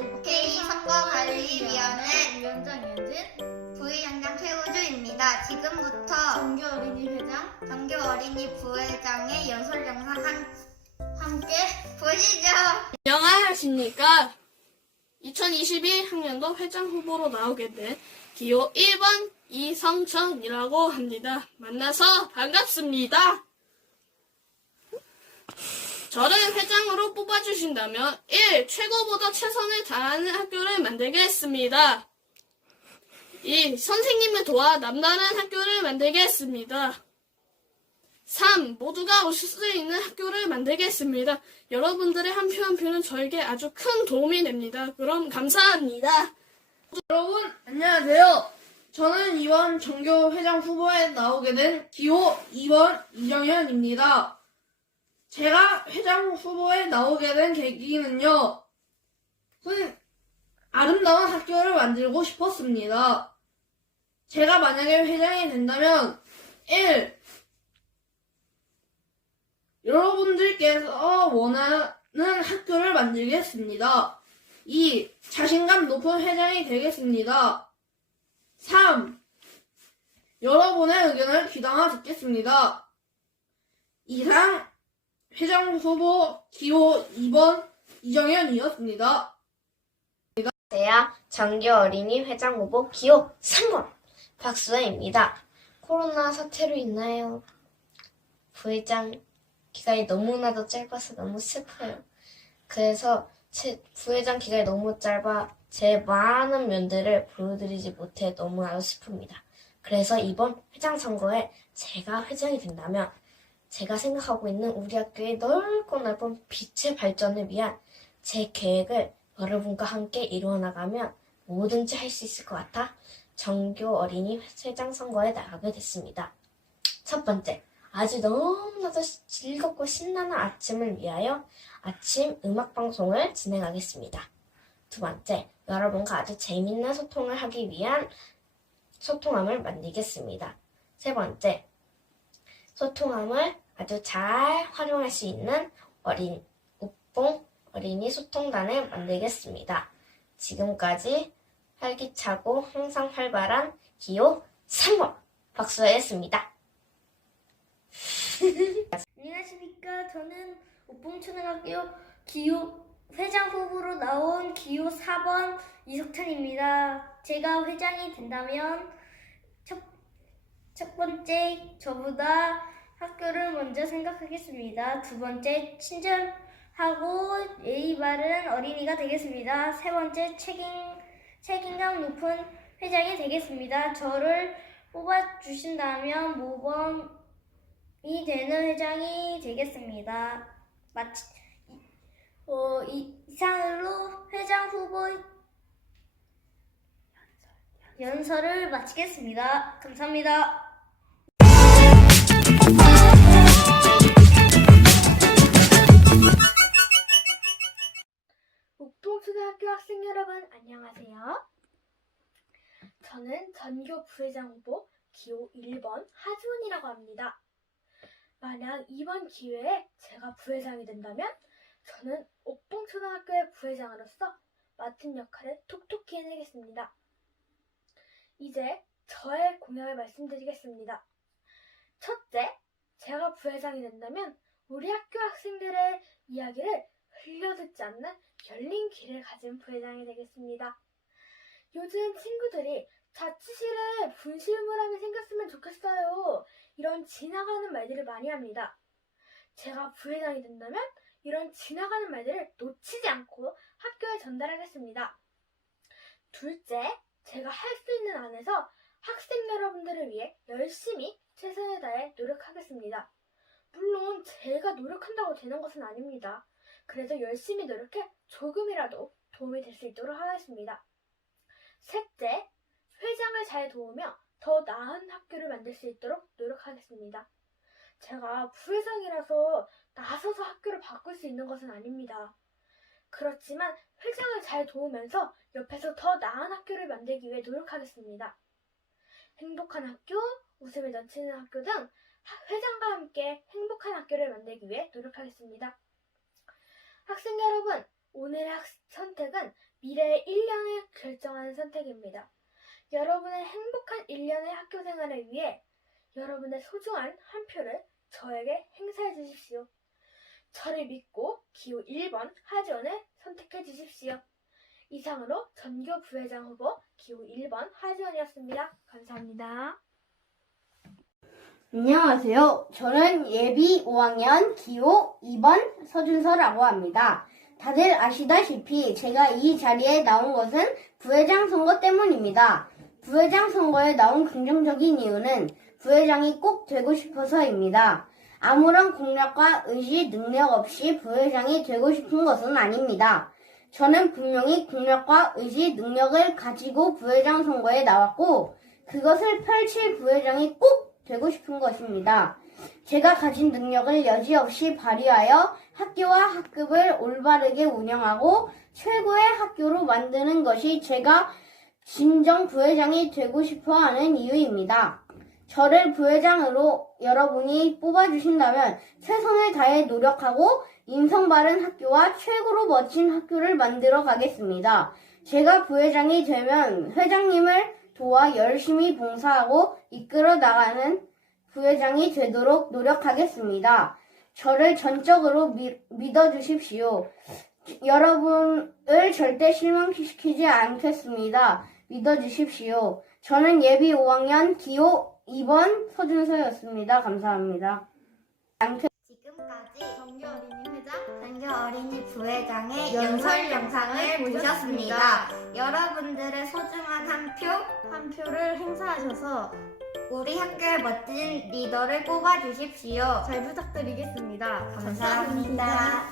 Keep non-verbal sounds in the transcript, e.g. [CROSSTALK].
OK 선거관리위원회 위원장 이현진, 부위원장 최우주입니다. 지금부터 정규 어린이 회장 정교 어린이 부회장의 연설 영상 한, 함께 보시죠. 안녕하십니까. 2021 학년도 회장 후보로 나오게 된 기호 1번 이성천이라고 합니다. 만나서 반갑습니다. 저를 회장으로 뽑아주신다면 1. 최고보다 최선을 다하는 학교를 만들겠습니다. 2. 선생님을 도와 남다른 학교를 만들겠습니다. 3. 모두가 오실 수 있는 학교를 만들겠습니다. 여러분들의 한 표 한 표는 저에게 아주 큰 도움이 됩니다. 그럼 감사합니다. 여러분 안녕하세요. 저는 이번 정교 회장 후보에 나오게 된 기호 2번 이정현입니다. 제가 회장 후보에 나오게 된 계기는요. 은 아름다운 학교를 만들고 싶었습니다. 제가 만약에 회장이 된다면 1. 여러분들께서 원하는 학교를 만들겠습니다. 2. 자신감 높은 회장이 되겠습니다. 3. 여러분의 의견을 귀담아 듣겠습니다. 이상 회장 후보 기호 2번 이정현이었습니다. 안녕하세요. 정규 어린이 회장 후보 기호 3번 박수아입니다. 코로나 사태로 인하여 부회장 기간이 너무나도 짧아서 너무 슬퍼요. 그래서 제 부회장 기간이 너무 짧아 제 많은 면들을 보여드리지 못해 너무나도 슬픕니다. 그래서 이번 회장 선거에 제가 회장이 된다면 제가 생각하고 있는 우리 학교의 넓고 넓은 빛의 발전을 위한 제 계획을 여러분과 함께 이루어 나가면 뭐든지 할 수 있을 것 같아 정교 어린이 회장 선거에 나가게 됐습니다. 첫 번째, 아주 너무나도 즐겁고 신나는 아침을 위하여 아침 음악 방송을 진행하겠습니다. 두 번째, 여러분과 아주 재밌는 소통을 하기 위한 소통함을 만들겠습니다. 세 번째, 소통함을 아주 잘 활용할 수 있는 어린 우뽕 어린이 소통단을 만들겠습니다. 지금까지 활기차고 항상 활발한 기호 3번 박수였습니다. [LAUGHS] 안녕하십니까. 저는 옥봉초등학교 기호 회장 후보로 나온 기호 4번 이석찬입니다. 제가 회장이 된다면 첫, 첫 번째 저보다 학교를 먼저 생각하겠습니다. 두 번째 친절하고 예의 바른 어린이가 되겠습니다. 세 번째 책임 책임감 높은 회장이 되겠습니다. 저를 뽑아주신다면 모범 이 되는 회장이 되겠습니다. 마치 어, 이, 이상으로 회장 후보 연설을 마치겠습니다. 감사합니다. 초등학교 학생 여러분 안녕하세요. 저는 전교 부회장 후보 기호 1번 하지원이라고 합니다. 만약 이번 기회에 제가 부회장이 된다면 저는 옥봉초등학교의 부회장으로서 맡은 역할을 톡톡히 해내겠습니다. 이제 저의 공약을 말씀드리겠습니다. 첫째, 제가 부회장이 된다면 우리 학교 학생들의 이야기를 흘려듣지 않는 열린 귀를 가진 부회장이 되겠습니다. 요즘 친구들이 자취실에 분실물함이 생겼으면 좋겠어요. 이런 지나가는 말들을 많이 합니다. 제가 부회장이 된다면 이런 지나가는 말들을 놓치지 않고 학교에 전달하겠습니다. 둘째, 제가 할 수 있는 안에서 학생 여러분들을 위해 열심히 최선을 다해 노력하겠습니다. 물론 제가 노력한다고 되는 것은 아닙니다. 그래도 열심히 노력해 조금이라도 도움이 될 수 있도록 하겠습니다. 셋째, 회장을 잘 도우며 더 나은 학교를 만들 수 있도록 노력하겠습니다. 제가 부회장이라서 나서서 학교를 바꿀 수 있는 것은 아닙니다. 그렇지만 회장을 잘 도우면서 옆에서 더 나은 학교를 만들기 위해 노력하겠습니다. 행복한 학교, 웃음이 넘치는 학교 등 하- 회장과 함께 행복한 학교를 만들기 위해 노력하겠습니다. 학생 여러분, 오늘의 학- 선택은 미래의 1년을 결정하는 선택입니다. 여러분의 행복한 1년의 학교 생활을 위해 여러분의 소중한 한 표를 저에게 행사해 주십시오. 저를 믿고 기호 1번 하지원을 선택해 주십시오. 이상으로 전교 부회장 후보 기호 1번 하지원이었습니다. 감사합니다. 안녕하세요. 저는 예비 5학년 기호 2번 서준서라고 합니다. 다들 아시다시피 제가 이 자리에 나온 것은 부회장 선거 때문입니다. 부회장 선거에 나온 긍정적인 이유는 부회장이 꼭 되고 싶어서입니다. 아무런 공력과 의지, 능력 없이 부회장이 되고 싶은 것은 아닙니다. 저는 분명히 공력과 의지, 능력을 가지고 부회장 선거에 나왔고 그것을 펼칠 부회장이 꼭 되고 싶은 것입니다. 제가 가진 능력을 여지없이 발휘하여 학교와 학급을 올바르게 운영하고 최고의 학교로 만드는 것이 제가 진정 부회장이 되고 싶어 하는 이유입니다. 저를 부회장으로 여러분이 뽑아주신다면 최선을 다해 노력하고 인성 바른 학교와 최고로 멋진 학교를 만들어 가겠습니다. 제가 부회장이 되면 회장님을 도와 열심히 봉사하고 이끌어 나가는 부회장이 되도록 노력하겠습니다. 저를 전적으로 미- 믿어주십시오. 여러분을 절대 실망시키지 않겠습니다. 믿어주십시오. 저는 예비 5학년 기호 2번 서준서였습니다. 감사합니다. 지금까지 정규 어린이 회장 전교 어린이 부회장의 연설 영상을 보셨습니다. 여러분들의 소중한 한 표, 한 표를 행사하셔서 우리 학교의 멋진 리더를 뽑아주십시오. 잘 부탁드리겠습니다. 감사합니다.